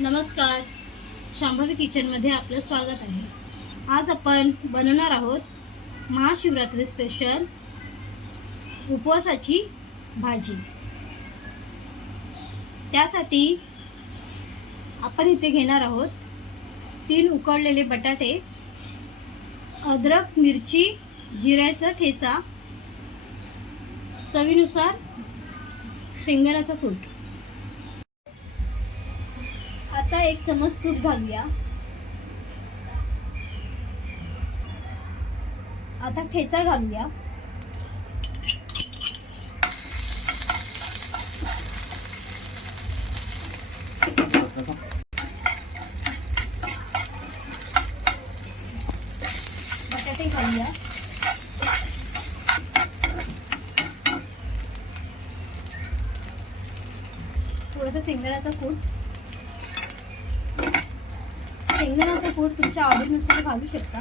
नमस्कार, शांभवी किचनमध्ये आपलं स्वागत आहे। आज आपण बनवणार आहोत महाशिवरात्री स्पेशल उपवासाची भाजी। त्यासाठी आपण इथे घेणार आहोत 3 उकडलेले बटाटे, अद्रक, मिरची, जिऱ्याचा ठेचा, चवीनुसार शेंगदाण्याचा कूट। आता 1 चमच तूप घालूया। आता ठेचा घालूया। बटाटे घालूया। थोडासा शेंगदाण्याचा कूट। शेंगदाण्याचा कूट तुमच्या आवडीनुसार घालू शकता।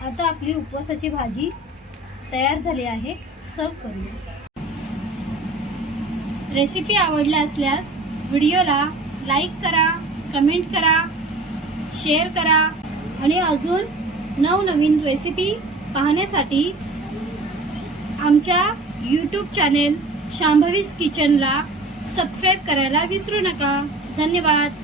आता आपली उपवासाची भाजी तयार झाली आहे। सर्व करूया। रेसिपी आवडली असल्यास व्हिडिओला लाईक करा, कमेंट करा, शेअर करा आणि अजून नवनवीन रेसिपी पाहण्यासाठी आमच्या यूट्यूब चॅनेल शांभवीज किचनला सबस्क्राईब करायला विसरू नका। धन्यवाद।